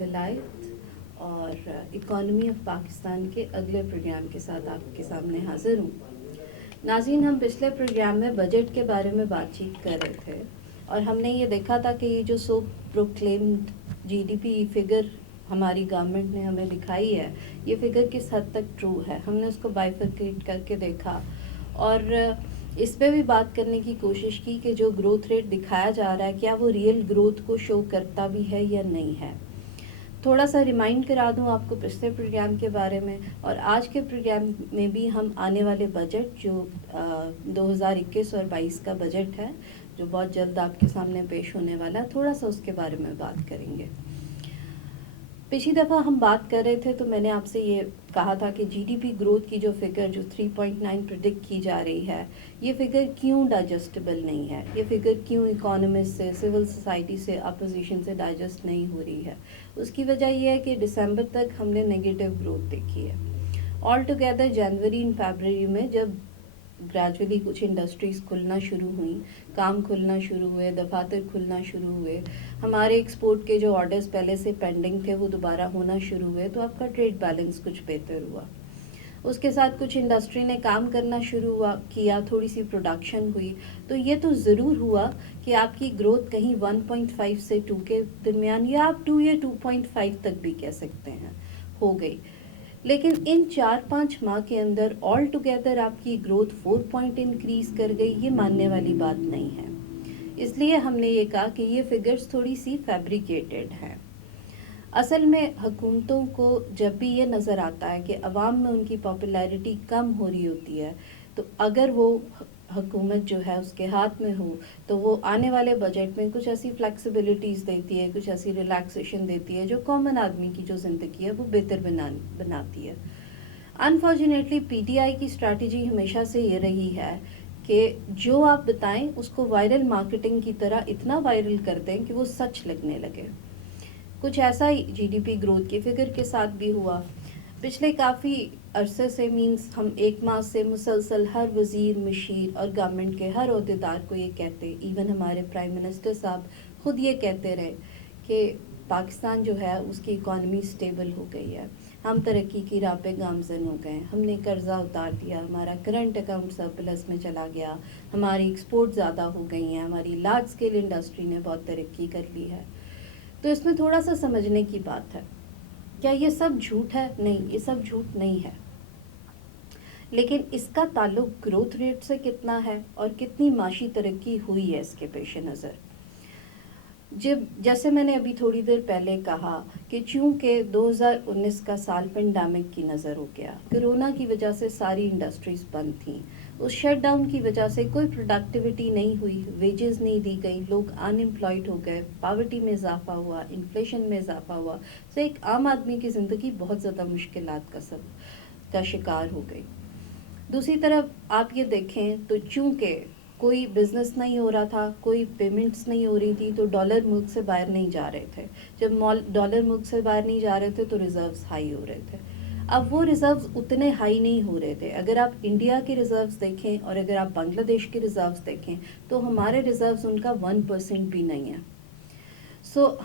ولایت اور economy of Pakistan کے اگلے پروگرام کے ساتھ آپ کے سامنے حاضر ہوں. ناظرین، ہم پچھلے پروگرام میں بجٹ کے بارے میں بات چیت کر رہے تھے اور ہم نے یہ دیکھا تھا کہ یہ جو so proclaimed G D P figure ہماری گورنمنٹ نے ہمیں دکھائی ہے، یہ فگر کس حد تک ٹرو ہے. ہم نے اس کو بائیفرکیٹ کر کے دیکھا اور اس پہ بھی بات کرنے کی کوشش کی کہ جو گروتھ ریٹ دکھایا جا رہا ہے کیا وہ ریئل گروتھ کو شو کرتا بھی ہے یا نہیں ہے. تھوڑا سا ریمائنڈ کرا دوں آپ کو پچھلے پروگرام کے بارے میں، اور آج کے پروگرام میں بھی ہم آنے والے بجٹ جو 2021 اور 22 کا بجٹ ہے جو بہت جلد آپ کے سامنے پیش ہونے والا ہے، تھوڑا سا اس کے بارے میں بات کریں گے. پچھلی دفعہ ہم بات کر رہے تھے تو میں نے آپ سے یہ کہا تھا کہ جی ڈی پی گروتھ کی جو فگر جو 3.9 پریڈکٹ کی جا رہی ہے، یہ فگر کیوں ڈائجسٹیبل نہیں ہے، یہ فگر کیوں اکانومسٹ سے، سول سوسائٹی سے، اپوزیشن سے ڈائجسٹ نہیں ہو رہی ہے. اس کی وجہ یہ ہے کہ دسمبر تک ہم نے نگیٹو گروتھ دیکھی ہے. All together January and February میں جب گریجولی کچھ انڈسٹریز کھلنا شروع ہوئیں، کام کھلنا شروع ہوئے، دفاتر کھلنا شروع ہوئے، ہمارے ایکسپورٹ کے جو آرڈرز پہلے سے پینڈنگ تھے وہ دوبارہ ہونا شروع ہوئے، تو آپ کا ٹریڈ بیلنس کچھ بہتر ہوا. اس کے ساتھ کچھ انڈسٹری نے کام کرنا شروع کیا، تھوڑی سی پروڈکشن ہوئی، تو یہ تو ضرور ہوا کہ آپ کی گروتھ کہیں 1.5 سے 2 کے درمیان، یا آپ 2 یا 2.5 تک بھی کہہ سکتے ہیں، ہو گئی. لیکن ان 4-5 ماہ کے اندر آل ٹوگیدر آپ کی گروتھ 4 پوائنٹ انکریز کر گئی، یہ ماننے والی بات نہیں ہے. اس لیے ہم نے یہ کہا کہ یہ فگرز تھوڑی سی فیبریکیٹڈ ہیں. اصل میں حکومتوں کو جب بھی یہ نظر آتا ہے کہ عوام میں ان کی پاپولیرٹی کم ہو رہی ہوتی ہے، تو اگر وہ حکومت جو ہے اس کے ہاتھ میں ہو تو وہ آنے والے بجٹ میں کچھ ایسی فلیکسیبلٹیز دیتی ہے، کچھ ایسی ریلیکسیشن دیتی ہے جو کامن آدمی کی جو زندگی ہے وہ بہتر بناتی ہے. انفارچونیٹلی پی ٹی آئی کی اسٹریٹجی ہمیشہ سے یہ رہی ہے کہ جو آپ بتائیں اس کو وائرل مارکیٹنگ کی طرح اتنا وائرل کر دیں کہ وہ سچ لگنے لگے. کچھ ایسا ہی جی ڈی پی گروتھ کی فگر کے ساتھ بھی ہوا. پچھلے کافی عرصے سے ہم 1 ماہ سے مسلسل ہر وزیر، مشیر اور گورنمنٹ کے ہر عہدیدار کو یہ کہتے، ایون ہمارے پرائم منسٹر صاحب خود یہ کہتے رہے کہ پاکستان جو ہے اس کی اکانومی سٹیبل ہو گئی ہے، ہم ترقی کی راہ پہ گامزن ہو گئے، ہم نے قرضہ اتار دیا، ہمارا کرنٹ اکاؤنٹ سرپلس میں چلا گیا، ہماری ایکسپورٹ زیادہ ہو گئی ہیں، ہماری لارج اسکیل انڈسٹری نے بہت ترقی کر لی ہے. تو اس میں تھوڑا سا سمجھنے کی بات ہے. کیا یہ سب جھوٹ ہے؟ نہیں، یہ سب جھوٹ نہیں ہے. لیکن اس کا تعلق گروتھ ریٹ سے کتنا ہے اور کتنی معاشی ترقی ہوئی ہے اس کے پیش نظر. جیسے میں نے ابھی تھوڑی دیر پہلے کہا کہ چونکہ 2019 کا سال پینڈیمک کی نظر ہو گیا، کرونا کی وجہ سے ساری انڈسٹریز بند تھیں، اس شٹ ڈاؤن کی وجہ سے کوئی پروڈکٹیوٹی نہیں ہوئی، ویجز نہیں دی گئی، لوگ ان امپلائڈ ہو گئے، پاورٹی میں اضافہ ہوا، انفلیشن میں اضافہ ہوا، تو ایک عام آدمی کی زندگی بہت زیادہ مشکلات کا شکار ہو گئی. دوسری طرف آپ یہ دیکھیں تو چونکہ کوئی بزنس نہیں ہو رہا تھا، کوئی پیمنٹس نہیں ہو رہی تھی، تو ڈالر ملک سے باہر نہیں جا رہے تھے. جب ڈالر ملک سے باہر نہیں جا رہے تھے تو ریزروز ہائی ہو رہے تھے. اب وہ ریزروز اتنے ہائی نہیں ہو رہے تھے. اگر آپ انڈیا کے ریزروز دیکھیں اور اگر آپ بنگلہ دیش کے ریزروز دیکھیں تو ہمارے ریزروز ان کا 1% بھی نہیں ہے.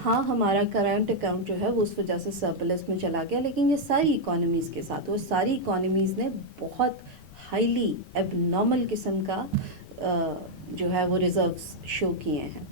ہاں، ہمارا کرنٹ اکاؤنٹ جو ہے وہ اس وجہ سے سرپلس میں چلا گیا، لیکن یہ ساری اکانومیز کے ساتھ، اور ساری اکانومیز نے بہت ہائیلی ایب نارمل قسم کا جو ہے وہ ریزروز شو کیے ہیں.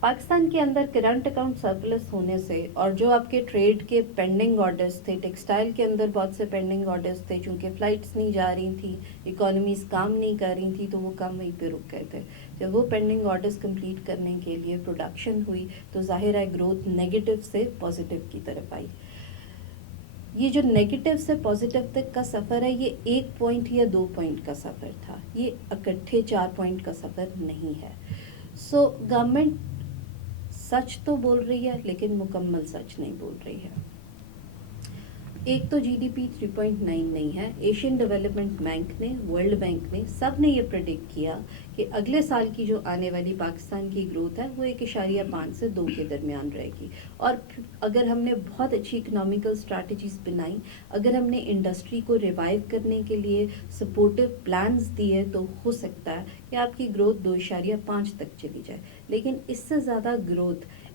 پاکستان کے اندر کرنٹ اکاؤنٹ سرپلس ہونے سے اور جو آپ کے ٹریڈ کے پینڈنگ آرڈرز تھے، ٹیکسٹائل کے اندر بہت سے پینڈنگ آرڈرز تھے، چونکہ فلائٹس نہیں جا رہی تھیں، اکانومیز کام نہیں کر رہی تھیں، تو وہ کام وہیں پہ رک گئے تھے. جب وہ پینڈنگ آرڈرز کمپلیٹ کرنے کے لیے پروڈکشن ہوئی تو ظاہر ہے گروتھ نیگیٹو سے پازیٹیو کی طرف آئی. یہ جو نیگیٹو سے پازیٹیو تک کا سفر ہے، یہ 1 پوائنٹ یا 2 پوائنٹ کا سفر تھا، یہ اکٹھے 4 پوائنٹ کا سفر نہیں ہے. گورنمنٹ سچ تو بول رہی ہے لیکن مکمل سچ نہیں بول رہی ہے. ایک تو جی ڈی پی 3.9 نہیں ہے. ایشین ڈیولپمنٹ بینک نے، ورلڈ بینک نے، سب نے یہ پریڈکٹ کیا کہ اگلے سال کی جو آنے والی پاکستان کی گروتھ ہے وہ 1.5 سے 2 کے درمیان رہے گی. اور اگر ہم نے بہت اچھی اکنامیکل اسٹریٹجیز بنائی، اگر ہم نے انڈسٹری کو ریوائیو کرنے کے لیے سپورٹو پلانز دیے، تو ہو سکتا ہے کہ آپ کی گروتھ 2.5 تک چلی جائے. لیکن اس سے زیادہ گروتھ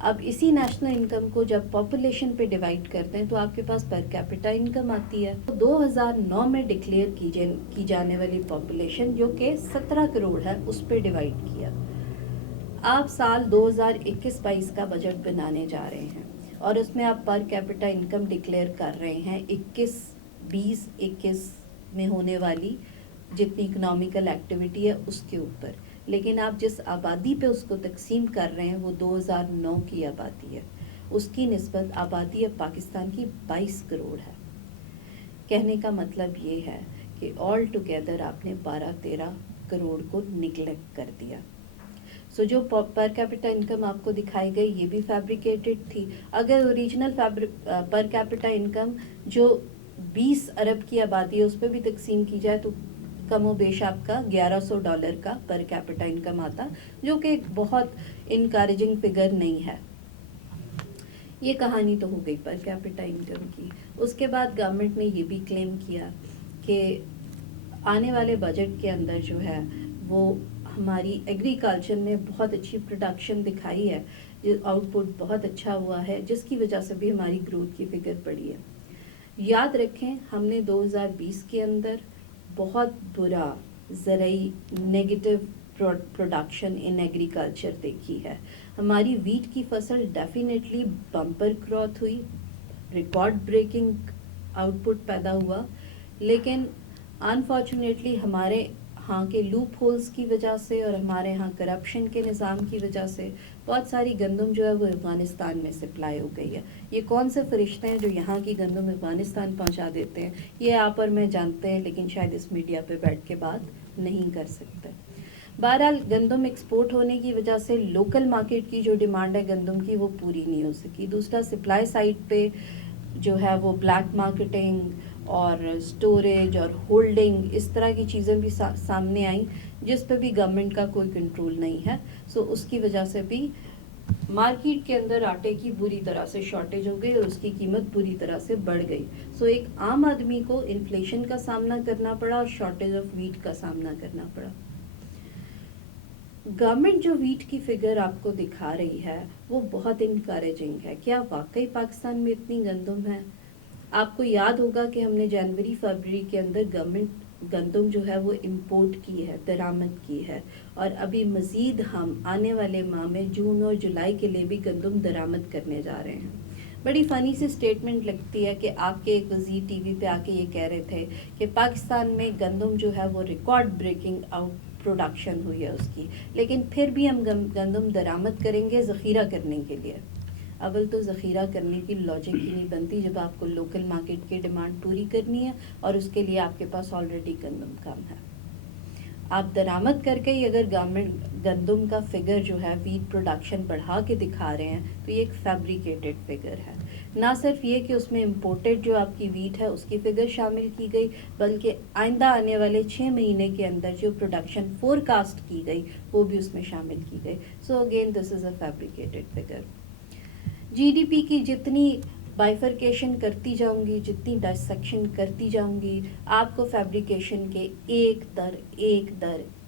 اب اسی نیشنل انکم کو جب پاپولیشن پہ ڈیوائڈ کرتے ہیں تو آپ کے پاس پر کیپٹا انکم آتی ہے. 2009 میں ڈکلیئر کی جانے والی پاپولیشن جو کہ 17 کروڑ ہے اس پہ ڈیوائڈ کیا. آپ سال 2021-22 کا بجٹ بنانے جا رہے ہیں اور اس میں آپ پر کیپٹا انکم ڈکلیئر کر رہے ہیں 21 میں ہونے والی جتنی اکنامیکل ایکٹیویٹی ہے اس کے اوپر، لیکن آپ جس آبادی پہ اس کو تقسیم کر رہے ہیں وہ 2009 کی آبادی ہے. اس کی نسبت آبادی اب پاکستان کی 22 کروڑ ہے. کہنے کا مطلب یہ ہے کہ آل ٹوگیدر آپ نے 12-13 کروڑ کو نگلیکٹ کر دیا. سو جو پر کیپٹا انکم آپ کو دکھائی گئی یہ بھی فیبریکیٹڈ تھی. اگر اوریجنل پر کیپٹا انکم جو 20 ارب کی آبادی ہے اس پہ بھی تقسیم کی جائے تو کم و بیش آپ کا $1100 کا پر کیپٹا انکم آتا، جو کہ ایک بہت انکریجنگ فگر نہیں ہے. یہ کہانی تو ہو گئی پر کیپٹا انکم کی. اس کے بعد گورنمنٹ نے یہ بھی کلیم کیا کہ آنے والے بجٹ کے اندر جو ہے وہ ہماری ایگریکلچر نے بہت اچھی پروڈکشن دکھائی ہے، آؤٹ پٹ بہت اچھا ہوا ہے جس کی وجہ سے بھی ہماری گروتھ کی فگر بڑھی ہے. یاد رکھیں ہم نے 2020 کے اندر بہت برا زرعی نیگیٹو پروڈکشن ان ایگریکلچر دیکھی ہے. ہماری ویٹ کی فصل ڈیفینیٹلی بمپر گروتھ ہوئی، ریکارڈ بریکنگ آؤٹ پٹ پیدا ہوا، لیکن انفارچونیٹلی ہمارے ہاں کے لوپ ہولز کی وجہ سے اور ہمارے ہاں کرپشن کے نظام کی وجہ سے بہت ساری گندم جو ہے وہ افغانستان میں سپلائی ہو گئی ہے. یہ کون سے فرشتے ہیں جو یہاں کی گندم افغانستان پہنچا دیتے ہیں؟ یہ آپ اور میں جانتے ہیں، لیکن شاید اس میڈیا پہ بیٹھ کے بات نہیں کر سکتے. بہرحال گندم ایکسپورٹ ہونے کی وجہ سے لوکل مارکیٹ کی جو ڈیمانڈ ہے گندم کی وہ پوری نہیں ہو سکی. دوسرا سپلائی سائڈ پہ جو ہے وہ بلیک مارکیٹنگ اور سٹوریج اور ہولڈنگ اس طرح کی چیزیں بھی سامنے آئیں جس پہ بھی گورنمنٹ کا کوئی کنٹرول نہیں ہے. سو اس کی وجہ سے بھی مارکیٹ کے اندر آٹے کی بری طرح سے شارٹیج ہو گئی اور اس کی قیمت بری طرح سے بڑھ گئی. سو ایک عام آدمی کو انفلیشن کا سامنا کرنا پڑا اور شارٹیج آف ویٹ کا سامنا کرنا پڑا. گورنمنٹ جو ویٹ کی فگر آپ کو دکھا رہی ہے وہ بہت انکریجنگ ہے. کیا واقعی پاکستان میں اتنی گندم ہے؟ آپ کو یاد ہوگا کہ ہم نے جنوری-فروری کے اندر گورنمنٹ گندم جو ہے وہ امپورٹ کی ہے، درآمد کی ہے، اور ابھی مزید ہم آنے والے ماہ میں جون اور جولائی کے لیے بھی گندم درآمد کرنے جا رہے ہیں. بڑی فنی سی اسٹیٹمنٹ لگتی ہے کہ آپ کے ایک وزیر ٹی وی پہ آ کے یہ کہہ رہے تھے کہ پاکستان میں گندم جو ہے وہ ریکارڈ بریکنگ آؤٹ پروڈکشن ہوئی ہے اس کی، لیکن پھر بھی ہم گندم درآمد کریں گے ذخیرہ کرنے کے لیے. اول تو ذخیرہ کرنے کی لاجک ہی نہیں بنتی جب آپ کو لوکل مارکیٹ کی ڈیمانڈ پوری کرنی ہے اور اس کے لیے آپ کے پاس آلریڈی گندم کم ہے. آپ درآمد کر کے ہی اگر گورنمنٹ گندم کا فگر جو ہے ویٹ پروڈکشن بڑھا کے دکھا رہے ہیں تو یہ ایک فیبریکیٹڈ فگر ہے. نہ صرف یہ کہ اس میں امپورٹڈ جو آپ کی ویٹ ہے اس کی فگر شامل کی گئی، بلکہ آئندہ آنے والے 6 مہینے کے اندر جو پروڈکشن فور کاسٹ کی گئی وہ بھی اس میں شامل کی گئی. So again this is a fabricated figure. G D P کی جتنی بائیفرکیشن کرتی جاؤں گی، جتنی ڈائسیکشن کرتی جاؤں گی، آپ کو فیبریکیشن کے ایک در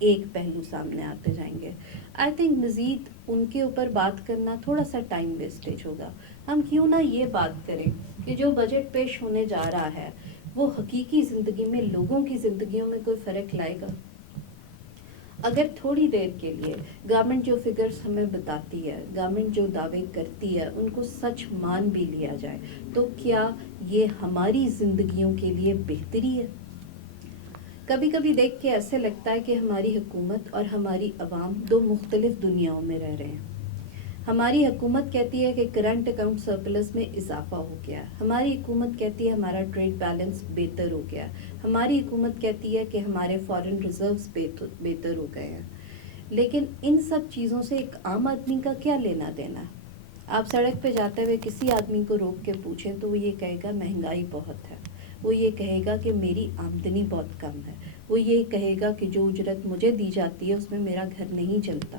ایک پہلو سامنے آتے جائیں گے. آئی تھنک مزید ان کے اوپر بات کرنا تھوڑا سا ٹائم ویسٹیج ہوگا. ہم کیوں نہ یہ بات کریں کہ جو بجٹ پیش ہونے جا رہا ہے وہ حقیقی زندگی میں لوگوں کی زندگیوں میں کوئی فرق لائے گا. اگر تھوڑی دیر کے لیے گورنمنٹ جو فگرز ہمیں بتاتی ہے، گورنمنٹ جو دعوے کرتی ہے ان کو سچ مان بھی لیا جائے تو کیا یہ ہماری زندگیوں کے لیے بہتری ہے؟ کبھی کبھی دیکھ کے ایسے لگتا ہے کہ ہماری حکومت اور ہماری عوام دو مختلف دنیاؤں میں رہ رہے ہیں. ہماری حکومت کہتی ہے کہ کرنٹ اکاؤنٹ سرپلس میں اضافہ ہو گیا. ہماری حکومت کہتی ہے ہمارا ٹریڈ بیلنس بہتر ہو گیا. ہماری حکومت کہتی ہے کہ ہمارے فارن ریزروز بہتر ہو گئے ہیں. لیکن ان سب چیزوں سے ایک عام آدمی کا کیا لینا دینا؟ آپ سڑک پہ جاتے ہوئے کسی آدمی کو روک کے پوچھیں تو وہ یہ کہے گا مہنگائی بہت ہے. وہ یہ کہے گا کہ میری آمدنی بہت کم ہے. وہ یہ کہے گا کہ جو اجرت مجھے دی جاتی ہے اس میں میرا گھر نہیں چلتا.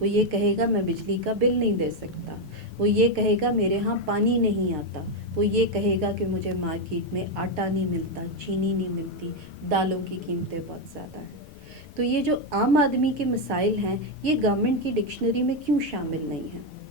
وہ یہ کہے گا میں بجلی کا بل نہیں دے سکتا. وہ یہ کہے گا میرے ہاں پانی نہیں آتا. وہ یہ کہے گا کہ مجھے مارکیٹ میں آٹا نہیں ملتا، چینی نہیں ملتی، دالوں کی قیمتیں بہت زیادہ ہیں. تو یہ جو عام آدمی کے مسائل ہیں یہ گورنمنٹ کی ڈکشنری میں کیوں شامل نہیں ہیں؟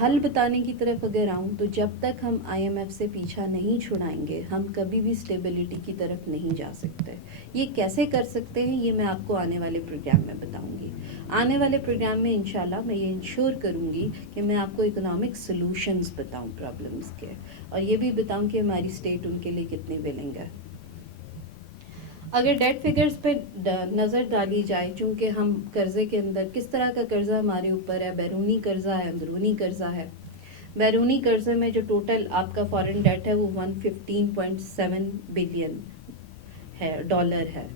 حل بتانے کی طرف اگر آؤں تو جب تک ہم IMF سے پیچھا نہیں چھڑائیں گے ہم کبھی بھی اسٹیبلٹی کی طرف نہیں جا سکتے. یہ کیسے کر سکتے ہیں یہ میں آپ کو آنے والے پروگرام میں بتاؤں گی. آنے والے پروگرام میں انشاءاللہ میں یہ انشور کروں گی کہ میں آپ کو اکنامک سلوشنز بتاؤں پرابلمز کے, اور یہ بھی بتاؤں کہ ہماری اسٹیٹ ان کے لیے کتنی ولنگ ہے. اگر ڈیٹ فگرز پہ نظر ڈالی جائے, چونکہ ہم قرضے کے اندر کس طرح کا قرضہ ہمارے اوپر ہے, بیرونی قرضہ ہے, اندرونی قرضہ ہے. بیرونی قرضے میں جو ٹوٹل آپ کا فارن ڈیٹ ہے وہ 115.7 بلین ڈالر ہے.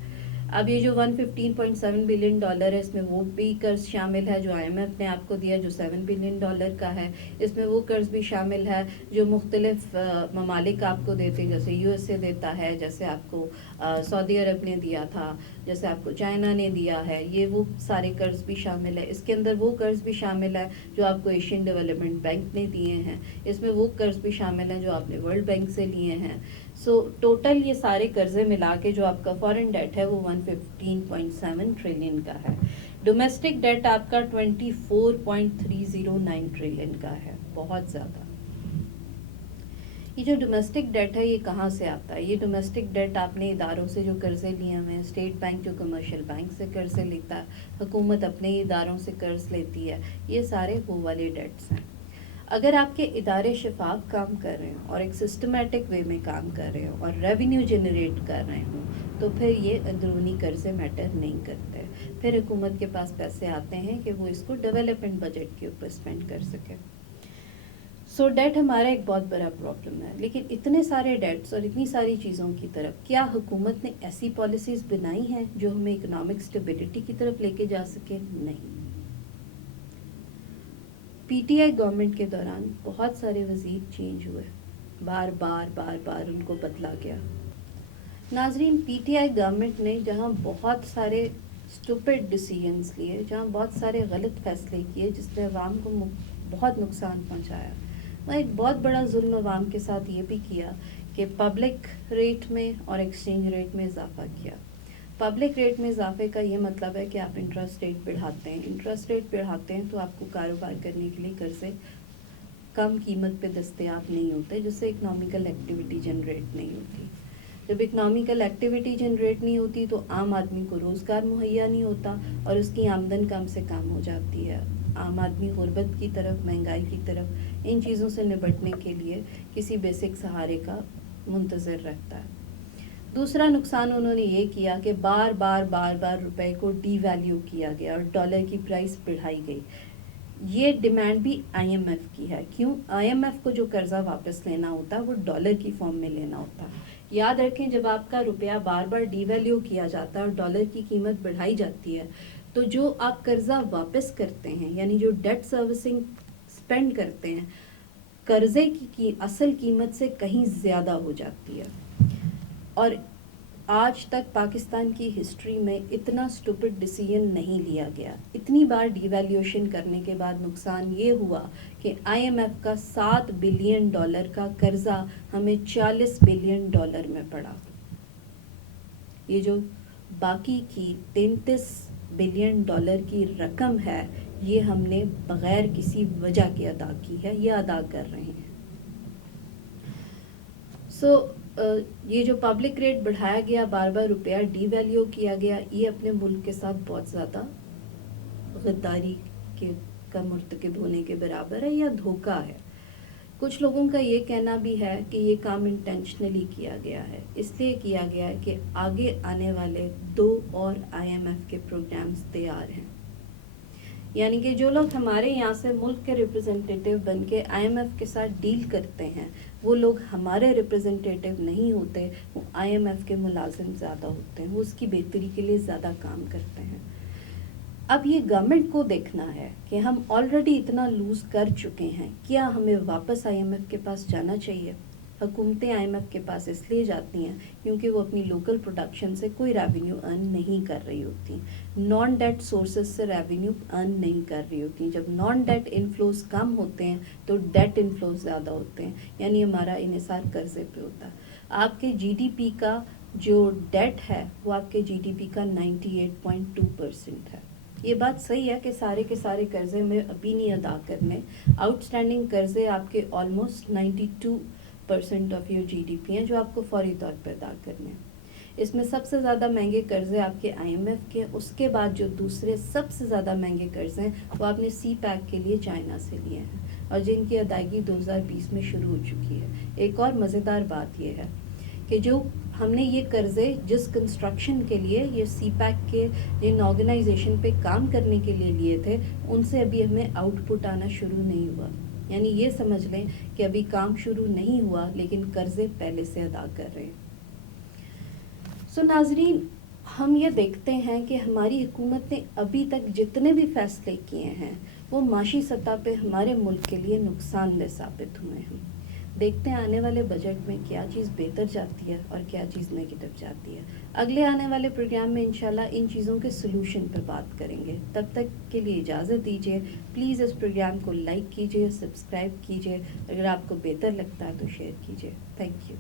اب یہ جو 115.7 بلین ڈالر ہے اس میں وہ بھی قرض شامل ہے جو IMF نے آپ کو دیا جو 7 بلین ڈالر کا ہے. اس میں وہ قرض بھی شامل ہے جو مختلف ممالک آپ کو دیتے ہیں, جیسے USA دیتا ہے, جیسے آپ کو سعودی عرب نے دیا تھا, جیسے آپ کو چائنا نے دیا ہے. یہ وہ سارے قرض بھی شامل ہے. اس کے اندر وہ قرض بھی شامل ہے جو آپ کو ایشین ڈیولپمنٹ بینک نے دیے ہیں. اس میں وہ قرض بھی شامل ہیں جو آپ نے ورلڈ بینک سے لیے ہیں. سو ٹوٹل یہ سارے قرضے ملا کے جو آپ کا فارن ڈیٹ ہے وہ 115.7 ٹریلین کا ہے. ڈومیسٹک ڈیٹ آپ کا 24.309 ٹریلین کا ہے, بہت زیادہ. یہ جو ڈومیسٹک ڈیٹ ہے یہ کہاں سے آتا ہے؟ یہ ڈومیسٹک ڈیٹ آپ نے اداروں سے جو قرضے لیے ہوئے ہیں, اسٹیٹ بینک جو کمرشل بینک سے قرضے لیتا ہے, حکومت اپنے اداروں سے قرض لیتی ہے, یہ سارے وہ والے ڈیٹس ہیں. اگر آپ کے ادارے شفاف کام کر رہے ہوں اور ایک سسٹمیٹک وے میں کام کر رہے ہوں اور ریونیو جنریٹ کر رہے ہوں تو پھر یہ اندرونی قرضے میٹر نہیں کرتے. پھر حکومت کے پاس پیسے آتے ہیں کہ وہ اس کو ڈیولپمنٹ بجٹ کے اوپر اسپینڈ کر سکے. سو ڈیٹ ہمارا ایک بہت بڑا پرابلم ہے. لیکن اتنے سارے ڈیٹس اور اتنی ساری چیزوں کی طرف کیا حکومت نے ایسی پالیسیز بنائی ہیں جو ہمیں اکنامک اسٹیبلٹی کی طرف لے کے جا سکے؟ نہیں. PTI گورنمنٹ کے دوران بہت سارے وزیر چینج ہوئے, بار بار ان کو بدلا گیا. ناظرین, PTI گورنمنٹ نے جہاں بہت سارے اسٹوپڈ ڈیسیژنس لیے, جہاں بہت سارے غلط فیصلے کیے جس نے عوام کو بہت نقصان پہنچایا, وہ ایک بہت بڑا ظلم عوام کے ساتھ یہ بھی کیا کہ پبلک ریٹ میں اور ایکسچینج ریٹ میں اضافہ کیا. پبلک ریٹ میں اضافے کا یہ مطلب ہے کہ آپ انٹرسٹ ریٹ بڑھاتے ہیں. انٹرسٹ ریٹ بڑھاتے ہیں تو آپ کو کاروبار کرنے کے لیے قرضے کم قیمت پہ دستیاب نہیں ہوتے, جس سے اکنامیکل ایکٹیویٹی جنریٹ نہیں ہوتی. جب اکنامیکل ایکٹیویٹی جنریٹ نہیں ہوتی تو عام آدمی کو روزگار مہیا نہیں ہوتا اور اس کی آمدن کم سے کم ہو جاتی ہے. عام آدمی غربت کی طرف, مہنگائی کی طرف, ان چیزوں سے نپٹنے کے لیے کسی بیسک سہارے کا منتظر رہتا ہے. دوسرا نقصان انہوں نے یہ کیا کہ بار بار روپے کو ڈی ویلیو کیا گیا اور ڈالر کی پرائس بڑھائی گئی. یہ ڈیمانڈ بھی IMF کی ہے. کیوں؟ IMF کو جو قرضہ واپس لینا ہوتا ہے وہ ڈالر کی فارم میں لینا ہوتا ہے. یاد رکھیں, جب آپ کا روپیہ بار بار ڈی ویلیو کیا جاتا ہے اور ڈالر کی قیمت بڑھائی جاتی ہے تو جو آپ قرضہ واپس کرتے ہیں, یعنی جو ڈیٹ سروسنگ اسپینڈ کرتے ہیں, قرضے کی اصل قیمت سے کہیں زیادہ ہو جاتی ہے. اور آج تک پاکستان کی ہسٹری میں اتنا اسٹوپڈ ڈیسیژن نہیں لیا گیا. اتنی بار ڈی ویلیوشن کرنے کے بعد نقصان یہ ہوا کہ IMF کا 7 بلین ڈالر کا قرضہ ہمیں 40 بلین ڈالر میں پڑا. یہ جو باقی کی 33 بلین ڈالر کی رقم ہے یہ ہم نے بغیر کسی وجہ کے ادا کی ہے, یہ ادا کر رہے ہیں. یہ جو پبلک ریٹ بڑھایا گیا, بار بار روپیہ ڈی ویلیو کیا گیا, یہ اپنے ملک کے ساتھ بہت زیادہ غداری کا مرتکب ہونے کے برابر ہے یا دھوکہ ہے. کچھ لوگوں کا یہ کہنا بھی ہے کہ یہ کام انٹینشنلی کیا گیا ہے, اس لیے کیا گیا ہے کہ آگے آنے والے 2 اور IMF کے پروگرامز تیار ہیں. یعنی کہ جو لوگ ہمارے یہاں سے ملک کے ریپرزنٹیٹیو بن کے IMF کے ساتھ ڈیل کرتے ہیں وہ لوگ ہمارے ریپرزنٹیٹیو نہیں ہوتے, وہ IMF کے ملازم زیادہ ہوتے ہیں, وہ اس کی بہتری کے لیے زیادہ کام کرتے ہیں. اب یہ گورنمنٹ کو دیکھنا ہے کہ ہم آلریڈی اتنا لوز کر چکے ہیں, کیا ہمیں واپس IMF کے پاس جانا چاہیے؟ حکومتیں IMF کے پاس اس لیے جاتی ہیں کیونکہ وہ اپنی لوکل پروڈکشن سے کوئی ریونیو ارن نہیں کر رہی ہوتی, نان ڈیٹ سورسز سے ریونیو ارن نہیں کر رہی ہوتی. جب نان ڈیٹ انفلوز کم ہوتے ہیں تو ڈیٹ انفلوز زیادہ ہوتے ہیں, یعنی ہمارا انحصار قرضے پہ ہوتا ہے. آپ کے GDP کا جو ڈیٹ ہے وہ آپ کے GDP کا 98.2% ہے. یہ بات صحیح ہے کہ سارے کے سارے قرضے میں ابھی نہیں ادا کرنے. آؤٹ اسٹینڈنگ قرضے آپ کے آلموسٹ 92% آف یور GDP ہیں جو آپ کو فوری طور پہ ادا کرنے ہیں. اس میں سب سے زیادہ مہنگے قرضے آپ کے IMF کے، اس کے بعد جو دوسرے سب سے زیادہ مہنگے قرضے ہیں وہ آپ نے CPEC کے لیے چائنا سے لیے ہیں اور جن کی ادائیگی 2020 میں شروع ہو چکی ہے. ایک اور مزیدار بات یہ ہے کہ جو ہم نے یہ قرضے جس کنسٹرکشن کے لیے یہ CPEC کے جن آرگنائزیشن پہ کام کرنے کے لیے لیے تھے ان سے ابھی ہمیں آؤٹ پٹ آنا شروع نہیں ہوا. یعنی یہ سمجھ لیں کہ ابھی کام شروع نہیں ہوا لیکن قرضے پہلے سے ادا کر رہے ہیں. سو ناظرین، ہم یہ دیکھتے ہیں کہ ہماری حکومت نے ابھی تک جتنے بھی فیصلے کیے ہیں وہ معاشی سطح پہ ہمارے ملک کے لیے نقصان دہ ثابت ہوئے ہیں. دیکھتے ہیں آنے والے بجٹ میں کیا چیز بہتر جاتی ہے اور کیا چیز نگیٹو جاتی ہے. اگلے آنے والے پروگرام میں انشاءاللہ ان چیزوں کے سلوشن پہ بات کریں گے. تب تک کے لیے اجازت دیجیے. پلیز اس پروگرام کو لائک کیجیے، سبسکرائب کیجیے. اگر آپ کو بہتر لگتا ہے تو شیئر کیجیے. Thank you.